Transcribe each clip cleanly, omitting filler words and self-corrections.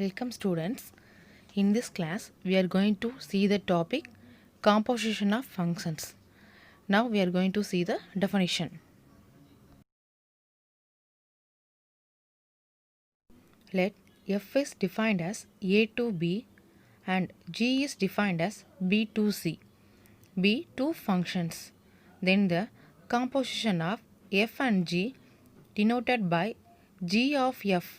Welcome students. In this class we are going to see the topic composition of functions. Now we are going to see the definition. Let f is defined as a to b and g is defined as b to c. Be two functions. Then the composition of f and g denoted by g of f.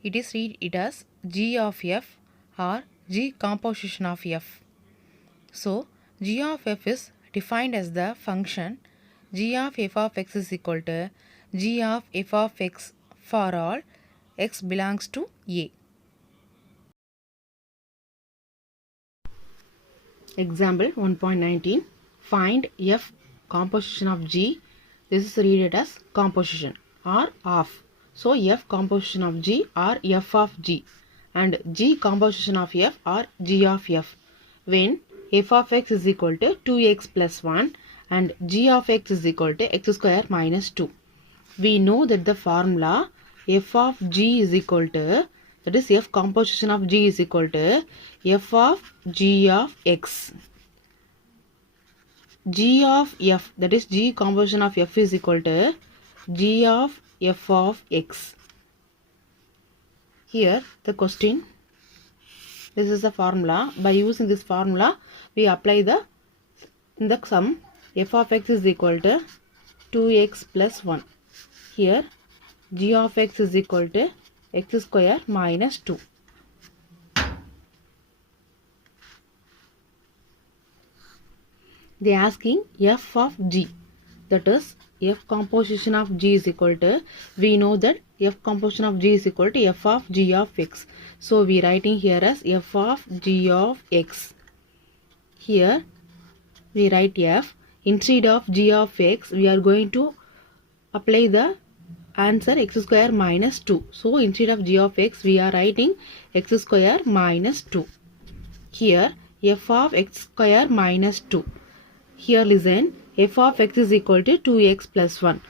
It is read it as g of f or g composition of f. So g of f is defined as the function g of f of x is equal to g of f of x for all x belongs to a. Example 1.19. Find f composition of g. This is read as composition or of. So f composition of g or f of g and g composition of f or g of f when f of x is equal to 2x plus 1 and g of x is equal to x square minus 2. We know that the formula f of g is equal to, that is f composition of g is equal to f of g of x. G of f, that is g composition of f is equal to g of f of x. Here the question, this is the formula. By using this formula we apply the in the sum f of x is equal to 2x plus 1. Here g of x is equal to x square minus 2. They are asking f of g, that is f composition of g is equal to, we know that f composition of g is equal to f of g of x. So we writing here as f of g of x. Here we write f, instead of g of x we are going to apply the answer x square minus 2. So instead of g of x we are writing x square minus 2. Here f of x square minus 2. Here listen, f of x is equal to 2x plus 1.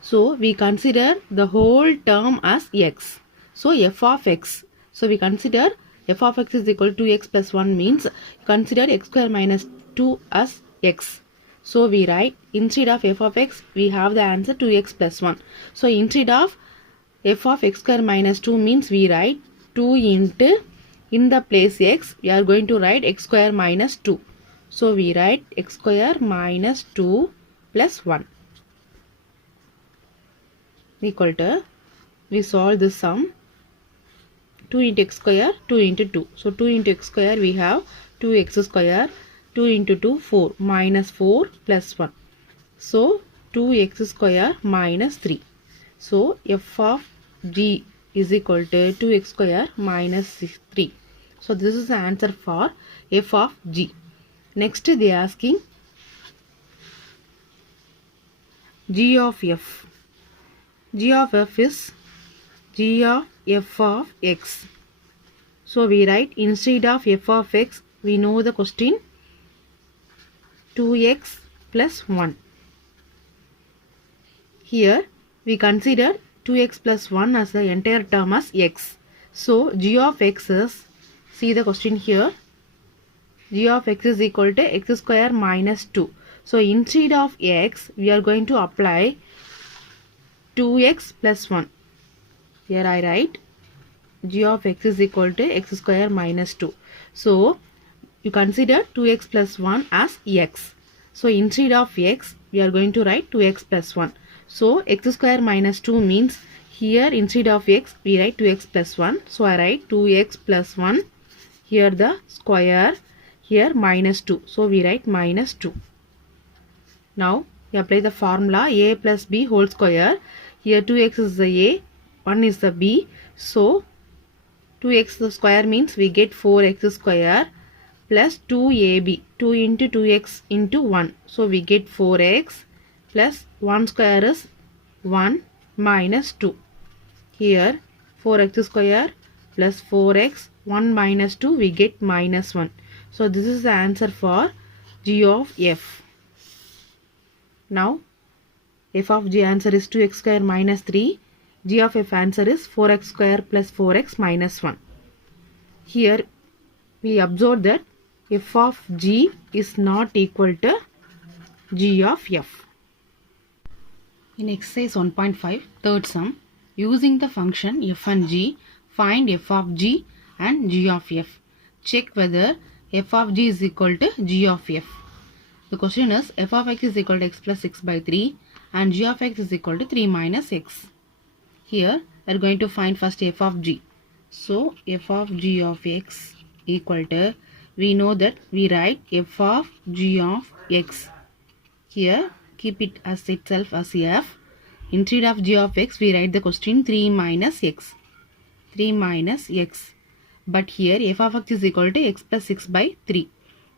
So we consider the whole term as x. So f of x. So we consider f of x is equal to 2x plus 1 means consider x square minus 2 as x. So we write instead of f of x we have the answer 2x plus 1. So instead of f of x square minus 2 means we write 2 into, in the place x we are going to write x square minus 2. So we write x square minus 2 plus 1 equal to, we solve this sum, 2 into x square, 2 into 2. So 2 into x square we have 2x square, 2 into 2 4 minus 4 plus 1. So 2x square minus 3. So f of g is equal to 2x square minus 3. So this is the answer for f of g. Next they are asking g of f. G of f is g of f of x. So we write instead of f of x we know the question 2x plus 1. Here we consider 2x plus 1 as the entire term as x. So g of x is, see the question here, g of x is equal to x square minus 2. So instead of x we are going to apply 2x plus 1. Here I write g of x is equal to x square minus 2. So you consider 2x plus 1 as x. So instead of x we are going to write 2x plus 1. So x square minus 2 means here instead of x we write 2x plus 1. So I write 2x plus 1. Here the square, here minus 2. So we write minus 2. Now we apply the formula a plus b whole square. Here 2x is the a, 1 is the b. So 2x square means we get 4x square plus 2ab. 2 into 2x into 1. So we get 4x plus 1 square is 1 minus 2. Here 4x square plus 4x, 1 minus 2 we get minus 1. So this is the answer for g of f. Now f of g answer is 2x square minus 3. G of f answer is 4x square plus 4x minus 1. Here we observe that f of g is not equal to g of f. In exercise 1.5, third sum, using the function f and g, find f of g and g of f. Check whether f of g is equal to g of f. The question is f of x is equal to x plus 6 by 3 and g of x is equal to 3 minus x. Here we are going to find first f of g. So f of g of x equal to, we know that we write f of g of x. Here keep it as itself as f. Instead of g of x we write the question 3 minus x. 3 minus x. But here f of x is equal to x plus 6 by 3.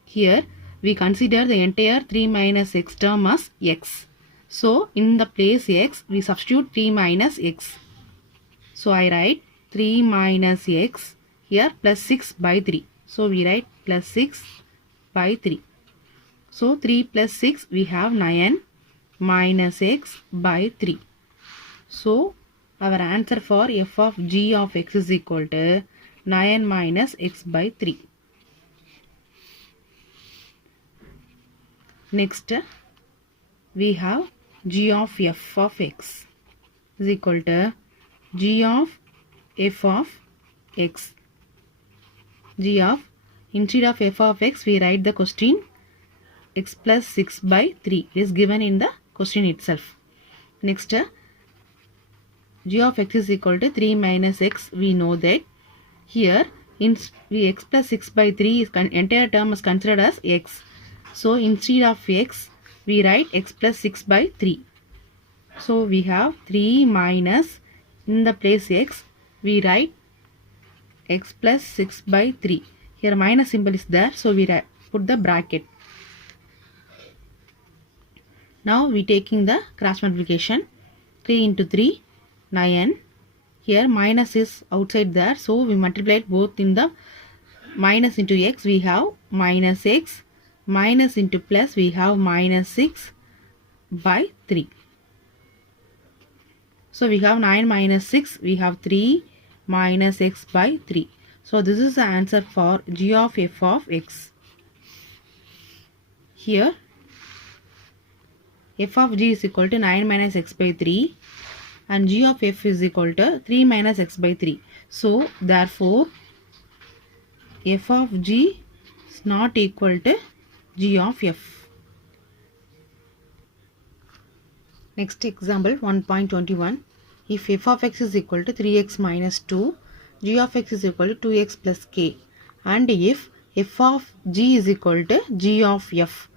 Here we consider the entire 3 minus x term as x. So in the place x we substitute 3 minus x. So I write 3 minus x here plus 6 by 3. So we write plus 6 by 3. So 3 plus 6 we have 9 minus x by 3. So our answer for f of g of x is equal to 9 minus x by 3. Next we have g of f of x is equal to g of f of x. G of, instead of f of x we write the question x plus 6 by 3 is given in the question itself. Next g of x is equal to 3 minus x. We know that here x plus 6 by 3 is entire term is considered as x. So instead of x we write x plus 6 by 3. So we have 3 minus, in the place x we write x plus 6 by 3. Here minus symbol is there, so we put the bracket. Now we taking the cross multiplication. 3 into 3 9. Here minus is outside there, so we multiply both in the minus into x we have minus x, minus into plus we have minus 6 by 3. So we have 9 minus 6, we have 3 minus x by 3. So this is the answer for g of f of x. Here f of g is equal to 9 minus x by 3 and g of f is equal to 3 minus x by 3. So therefore f of g is not equal to g of f. Next example 1.21. If f of x is equal to 3x minus 2, g of x is equal to 2x plus k, and if f of g is equal to g of f,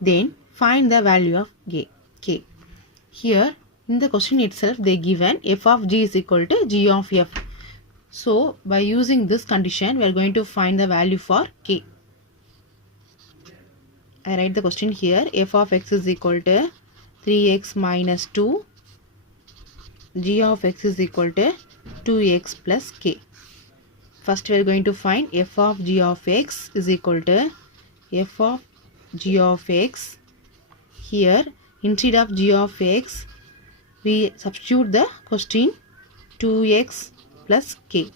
then find the value of k. Here in the question itself they given f of g is equal to g of f. So by using this condition we are going to find the value for k. I write the question here. F of x is equal to 3x minus 2, g of x is equal to 2x plus k. First we are going to find f of g of x is equal to f of g of x. Here instead of g of x we substitute the question 2x plus k.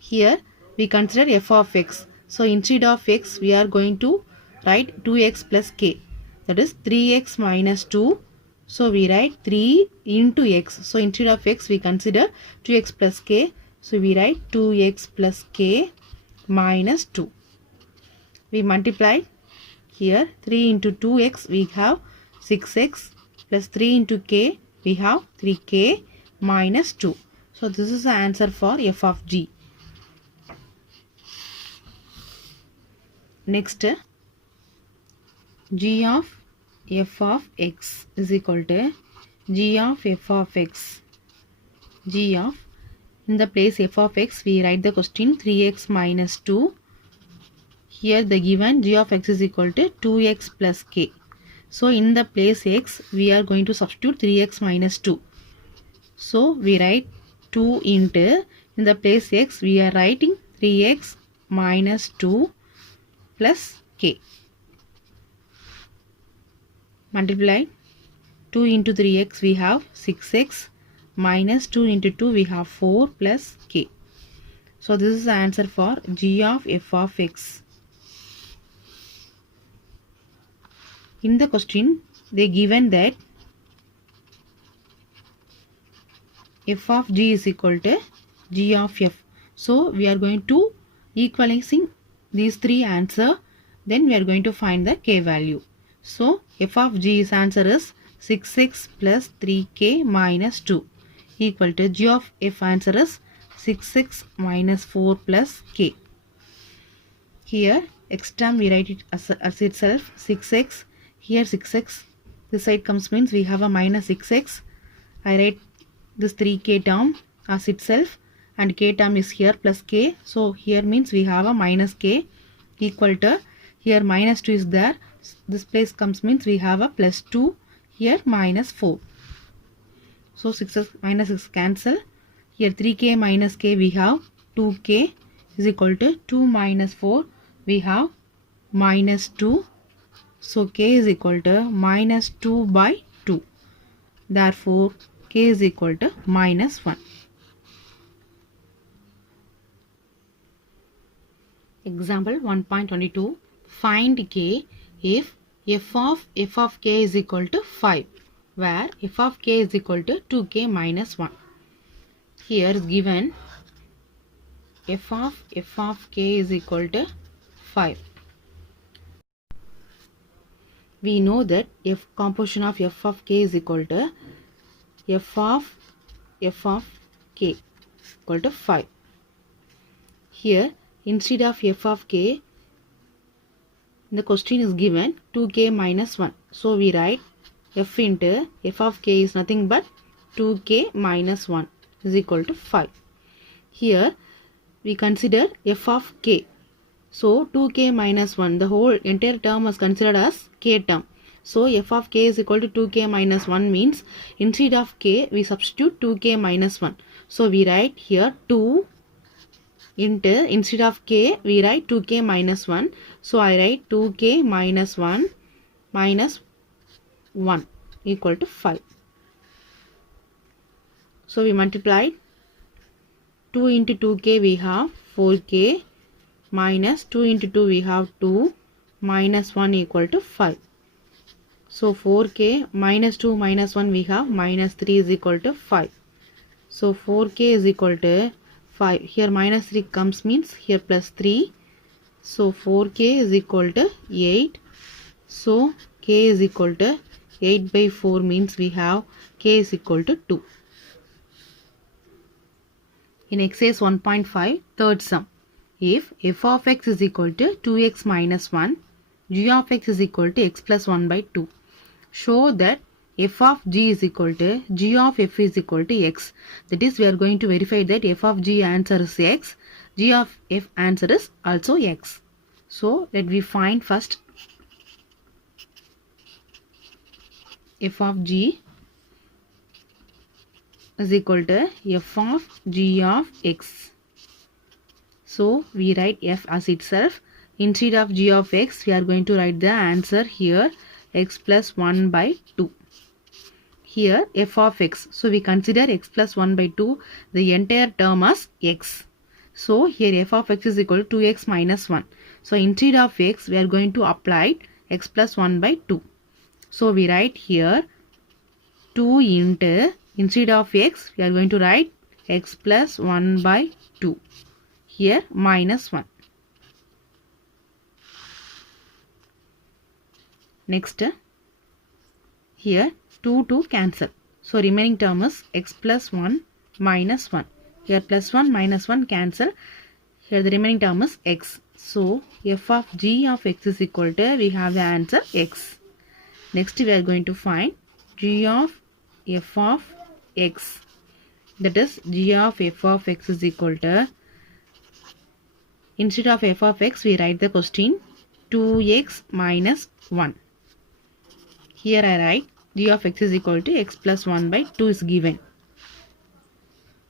Here we consider f of x. So instead of x we are going to write 2x plus k, that is 3x minus 2. So we write 3 into x. So instead of x we consider 2x plus k. So we write 2x plus k minus 2. We multiply here 3 into 2x we have 6x plus 3 into k we have 3k minus 2. So this is the answer for f of g. Next g of f of x is equal to g of f of x. G of, in the place f of x we write the question 3x minus 2. Here the given g of x is equal to 2x plus k. So in the place x we are going to substitute 3x minus 2. So we write 2 into, in the place x we are writing 3x minus 2 plus k. Multiply 2 into 3x we have 6x minus 2 into 2 we have 4 plus k. So this is the answer for g of f of x. In the question, they given that f of g is equal to g of f. So we are going to equalizing these three answer. Then we are going to find the k value. So f of g's answer is 6x plus 3k minus 2 equal to g of f answer is 6x minus 4 plus k. Here x term we write it as itself 6x. Here 6x. This side comes means we have a minus 6x. I write this 3k term as itself and k term is here plus k. So here means we have a minus k equal to here minus 2 is there. This place comes means we have a plus 2 here minus 4. So 6 minus 6 cancel. Here 3k minus k we have 2k is equal to 2 minus 4 we have minus 2. So k is equal to minus 2 by 2. Therefore k is equal to minus 1. Example 1.22. Find k if f of k is equal to 5, where f of k is equal to 2k minus 1. Here is given f of k is equal to 5. We know that f composition of f of k is equal to f of k equal to 5. Here instead of f of k, the question is given 2k minus 1. So we write f into f of k is nothing but 2k minus 1 is equal to 5. Here we consider f of k. So 2k minus 1, the whole entire term was considered as k term. So f of k is equal to 2k minus 1 means instead of k we substitute 2k minus 1. So we write here 2 into instead of k we write 2k minus 1. So I write 2k minus 1 minus 1 equal to 5. So we multiply 2 into 2k we have 4k minus 2 into 2 we have 2 minus 1 equal to 5. So 4k minus 2 minus 1 we have minus 3 is equal to 5. So 4k is equal to 5. Here minus 3 comes means here plus 3. So 4k is equal to 8. So k is equal to 8 by 4 means we have k is equal to 2. In exercise 1.5, third sum. If f of x is equal to 2x minus 1, g of x is equal to x plus 1 by 2. Show that f of g is equal to g of f is equal to x. That is, we are going to verify that f of g answer is x, g of f answer is also x. So let me find first f of g is equal to f of g of x. So we write f as itself. Instead of g of x, we are going to write the answer here x plus 1 by 2. Here f of x. So we consider x plus 1 by 2 the entire term as x. So here f of x is equal to 2x minus 1. So instead of x, we are going to apply x plus 1 by 2. So we write here 2 into instead of x, we are going to write x plus 1 by 2. Here minus 1. Next, here 2 cancel. So remaining term is x plus 1 minus 1. Here plus 1 minus 1 cancel. Here the remaining term is x. So f of g of x is equal to, we have the answer x. Next we are going to find g of f of x. That is g of f of x is equal to, instead of f of x we write the question 2x minus 1. Here I write g of x is equal to x plus 1 by 2 is given.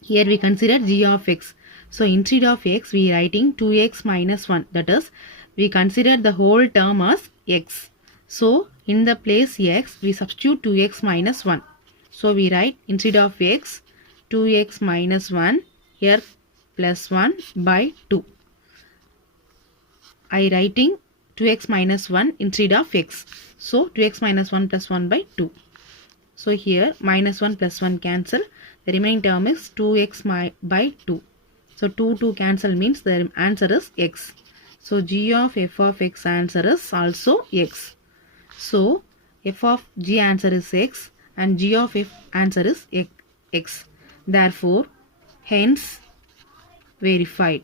Here we consider g of x. So instead of x we writing 2x minus 1. That is, we consider the whole term as x. So in the place x we substitute 2x minus 1. So we write instead of x 2x minus 1. Here plus 1 by 2. I writing 2x minus 1 instead of x. So 2x minus 1 plus 1 by 2. So here minus 1 plus 1 cancel. The remaining term is 2x by 2. So 2 cancel means the answer is x. So g of f of x answer is also x. So f of g answer is x and g of f answer is x. Therefore, hence verified.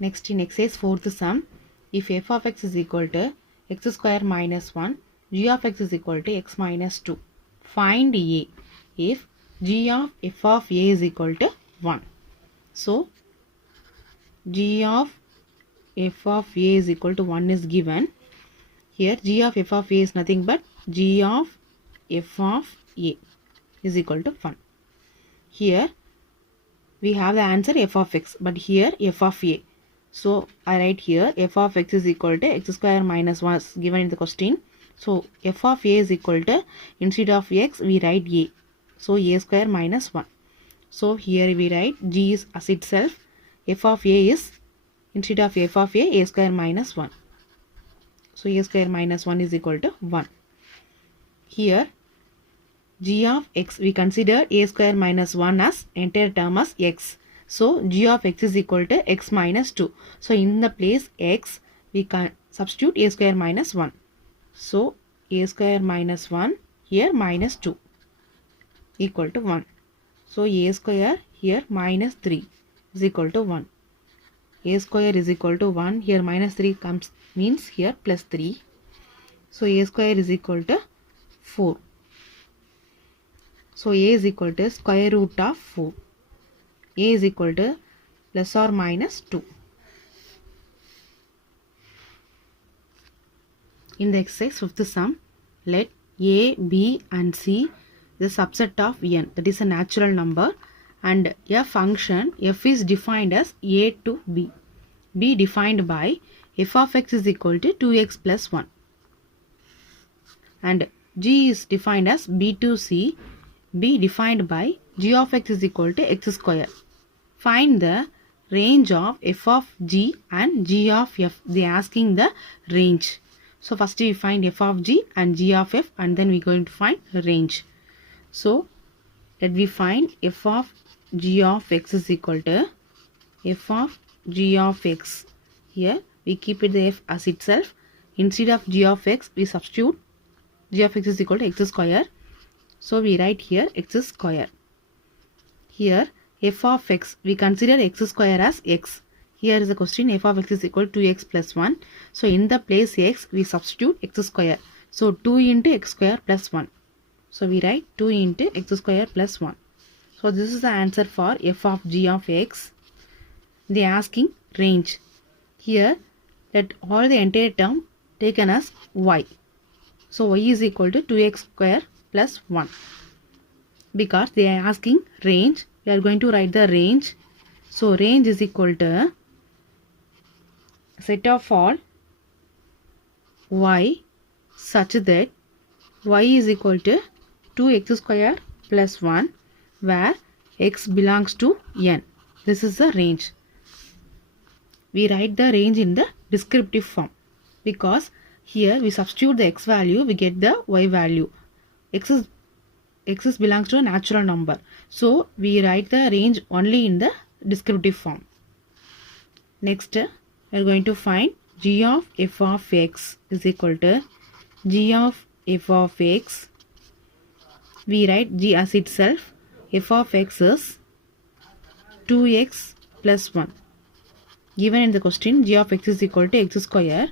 Next in exercise 4th sum, if f of x is equal to x square minus 1, g of x is equal to x minus 2. Find a if g of f of a is equal to 1. So, g of f of a is equal to 1 is given. Here g of f of a is nothing but g of f of a is equal to 1. Here we have the answer f of x, but here f of a. So I write here f of x is equal to x square minus 1 is given in the question. So f of a is equal to, instead of x we write a. So a square minus 1. So here we write g is as itself, f of a is, instead of f of a square minus 1. So a square minus 1 is equal to 1. Here g of x, we consider a square minus 1 as entire term as x. So g of x is equal to x minus 2. So in the place x, we can substitute a square minus 1. So a square minus 1, here minus 2 equal to 1. So a square here minus 3 is equal to 1. A square is equal to 1. Here minus 3 comes means here plus 3. So a square is equal to 4. So a is equal to square root of 4. A is equal to plus or minus 2. In the exercise 5th sum, let a, b and c the subset of n, that is a natural number, and a function f is defined as a to b. B defined by f of x is equal to 2x plus 1. And g is defined as b to c. B defined by g of x is equal to x square. Find the range of f of g and g of f. They are asking the range. So first we find f of g and g of f, and then we are going to find range. So let we find f of g of x is equal to f of g of x. Here we keep it the f as itself. Instead of g of x, we substitute g of x is equal to x square. So we write here x square. Here f of x, we consider x square as x. Here is the question, f of x is equal to 2x plus 1. So in the place x, we substitute x square. So 2 into x square plus 1. So we write 2 into x square plus 1. So this is the answer for f of g of x. They are asking range. Here let all the entire term taken as y. So y is equal to 2x square plus 1. Because they are asking range, we are going to write the range. So range is equal to set of all y such that y is equal to 2x square plus 1, where x belongs to n. This is the range. We write the range in the descriptive form, because here we substitute the x value, we get the y value. X belongs to a natural number. So we write the range only in the descriptive form. Next, we are going to find g of f of x is equal to g of f of x. We write g as itself. F of x is 2x plus 1. Given in the question, g of x is equal to x square.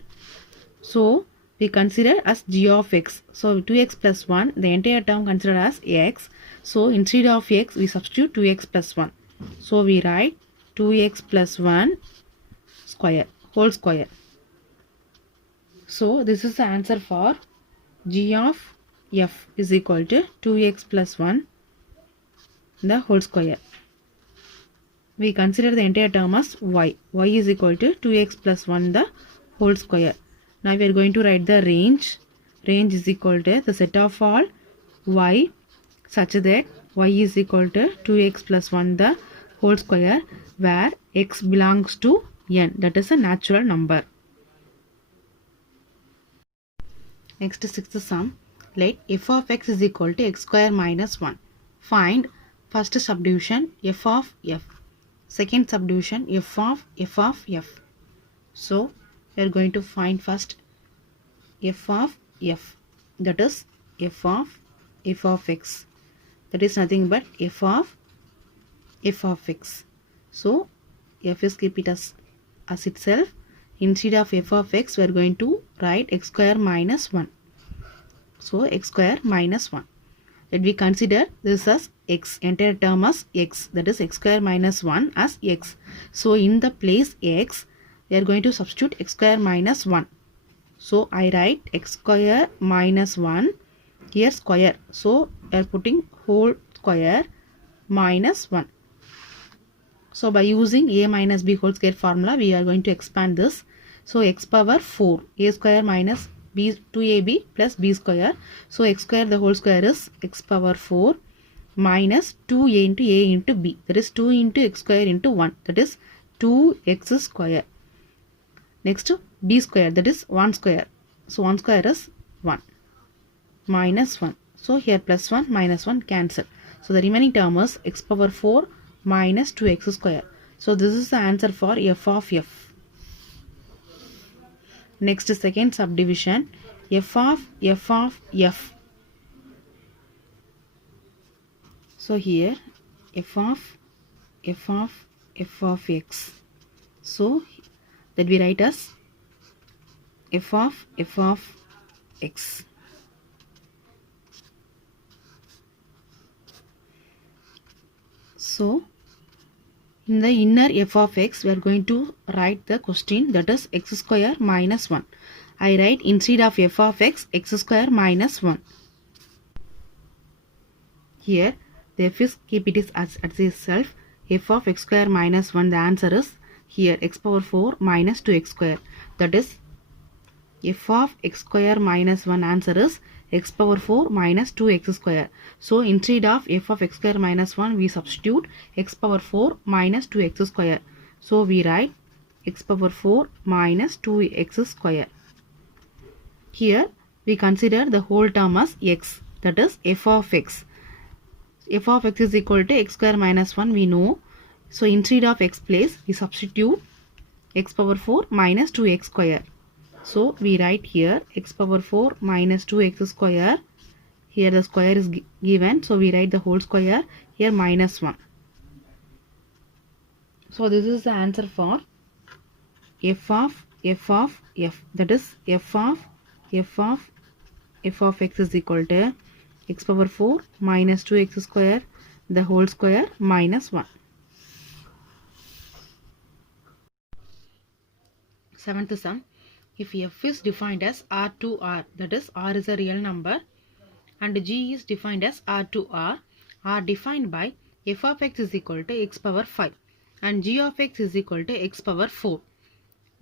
So we consider as g of x. So 2x plus 1, the entire term considered as x. So instead of x, we substitute 2x plus 1. So we write 2x plus 1 square, whole square. So this is the answer for g of f is equal to 2x plus 1 the whole square. We consider the entire term as y. Y is equal to 2x plus 1 the whole square. Now we are going to write the range. Range is equal to the set of all y such that y is equal to 2x plus 1 the whole square, where x belongs to n, that is a natural number. Next, sixth sum. Let f of x is equal to x square minus 1. Find first subdivision f of f. Second subdivision f of f. So we are going to find first f of f. That is f of x. That is nothing but f of x. So f is keep it as itself. Instead of f of x, we are going to write x square minus 1. So x square minus 1. Let we consider this as x, entire term as x, that is x square minus 1 as x. So in the place x, we are going to substitute x square minus 1. So I write x square minus 1, here square. So we are putting whole square minus 1. So by using a minus b whole square formula, we are going to expand this. So x power 4, a square minus b 2ab plus b square. So x square the whole square is x power 4 minus 2a into a into b. That is 2 into x square into 1. That is 2x square. Next b square, that is 1 square. So 1 square is 1 minus 1. So here plus 1 minus 1 cancel. So the remaining term is x power 4 minus 2x square. So this is the answer for f of f. Next, second subdivision f of f. So here f of x. So that we write as f of x. So in the inner f of x, we are going to write the question, that is x square minus 1. I write instead of f of x, x square minus 1. Here the f is keep it as itself, f of x square minus 1. The answer is here x power 4 minus 2x square. That is f of x square minus 1 answer is x power 4 minus 2x square. So instead of f of x square minus 1, we substitute x power 4 minus 2x square. So we write x power 4 minus 2x square. Here we consider the whole term as x, that is f of x. F of x is equal to x square minus 1, we know. So instead of x place, we substitute x power 4 minus 2x square. So we write here x power 4 minus 2x square. Here the square is given, so we write the whole square, here minus 1. So this is the answer for f of f. That is f of x is equal to x power 4 minus 2x square, the whole square minus 1. Seventh sum. If f is defined as r to r, that is r is a real number, and g is defined as r to r, are defined by f of x is equal to x power 5 and g of x is equal to x power 4.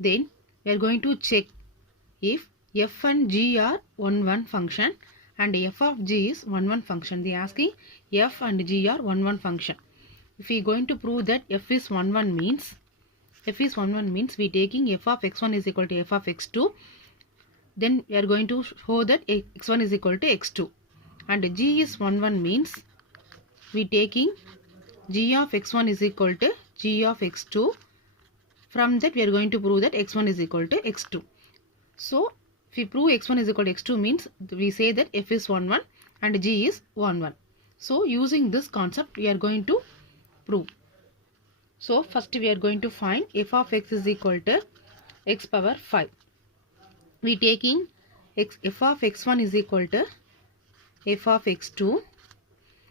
Then we are going to check if f and g are 1 function and f of g is 1 function. They are asking f and g are 1 function. If we are going to prove that f is 1 means, we taking f of x1 is equal to f of x2. Then we are going to show that x1 is equal to x2. And g is 1 means we taking g of x1 is equal to g of x2. From that we are going to prove that x1 is equal to x2. So if we prove x1 is equal to x2 means we say that f is 1 and g is 1. So using this concept we are going to prove. So first we are going to find f of x is equal to x power 5. We taking f of x1 is equal to f of x2.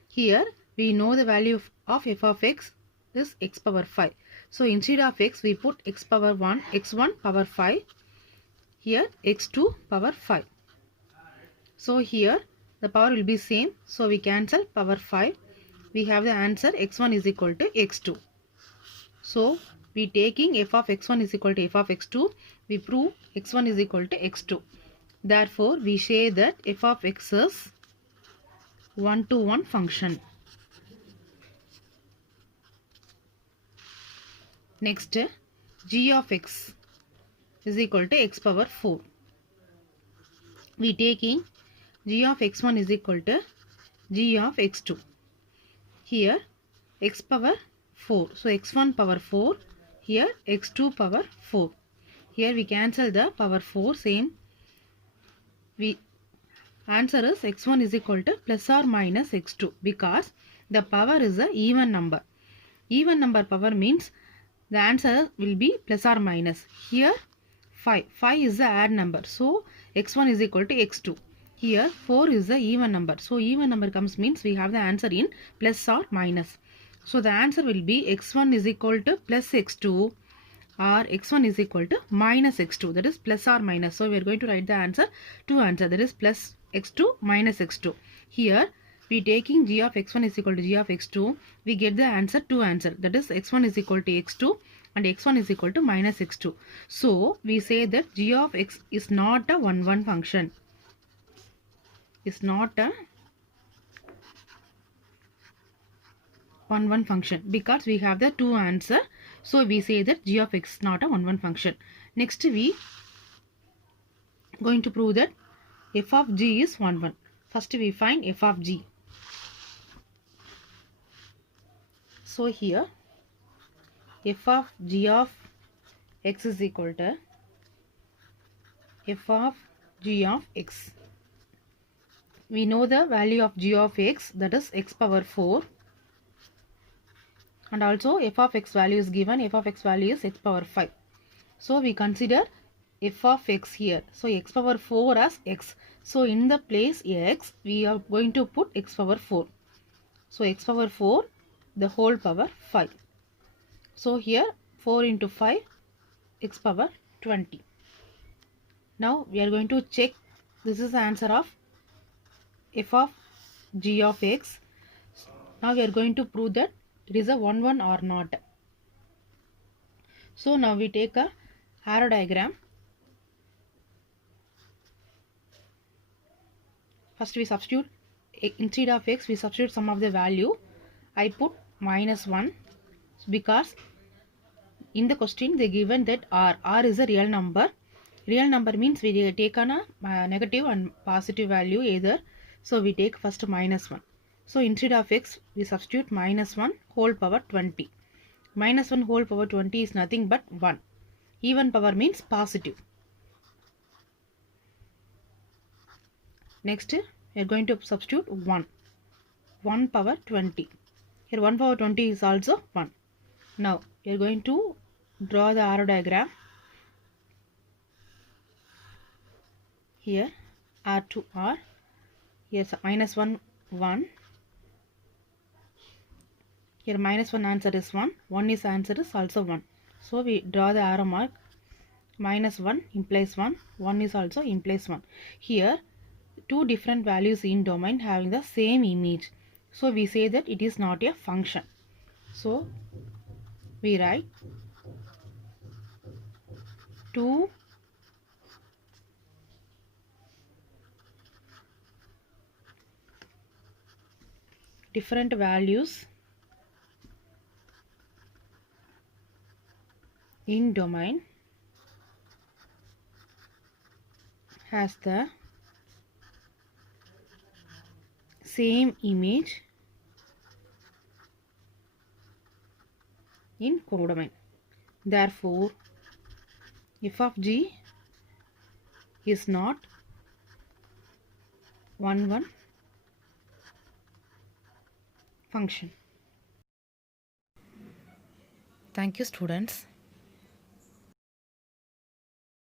Here we know the value of f of x is x power 5. So instead of x we put x power 1, x1 power 5. Here x2 power 5. So here the power will be same. So we cancel power 5. We have the answer x1 is equal to x2. So we taking f of x1 is equal to f of x2. We prove x1 is equal to x2. Therefore we say that f of x is 1-to-1 function. Next, g of x is equal to x power 4. We taking g of x1 is equal to g of x2. Here x power 4. So x1 power 4. Here x2 power 4. Here we cancel the power 4. Same. We answer is x1 is equal to plus or minus x2 because the power is a even number. Even number power means the answer will be plus or minus. Here 5. 5 is the odd number. So x1 is equal to x2. Here 4 is the even number. So even number comes means we have the answer in plus or minus. So the answer will be x1 is equal to plus x2 or x1 is equal to minus x2. That is plus or minus. So we are going to write the answer. Two answer, that is plus x2 minus x2. Here we taking g of x1 is equal to g of x2. We get the answer, two answer. That is x1 is equal to x2 and x1 is equal to minus x2. So we say that g of x is not a 1-1 function. Is not a 1-1 function because we have the two answer. So we say that g of x is not a 1-1 function. Next we going to prove that f of g is 1-1. First we find f of g. So here f of g of x is equal to f of g of x. We know the value of g of x, that is x power 4. And also f of x value is given. F of x value is x power 5. So we consider f of x here. So x power 4 as x. So in the place x, we are going to put x power 4. So x power 4, the whole power 5. So here 4 into 5, x power 20. Now we are going to check. This is the answer of f of g of x. Now we are going to prove that it is a 1-1 or not. So now we take a arrow diagram. First we substitute, instead of x we substitute some of the value. I put minus 1 because in the question they given that r is a real number. Real number means we take on a negative and positive value either. So we take first minus 1. So instead of x we substitute minus 1 whole power 20. Minus 1 whole power 20 is nothing but 1. Even power means positive. Next we are going to substitute 1. 1 power 20. Here 1 power 20 is also 1. Now we are going to draw the arrow diagram. Here r to r. Yes, minus 1 1. Here minus 1 answer is 1. 1 is answer is also 1. So we draw the arrow mark. Minus 1 implies 1. 1 is also implies 1. Here two different values in domain having the same image. So we say that it is not a function. So we write two different values in domain has the same image in codomain. Therefore f of g is not 1-1 function. Thank you, students.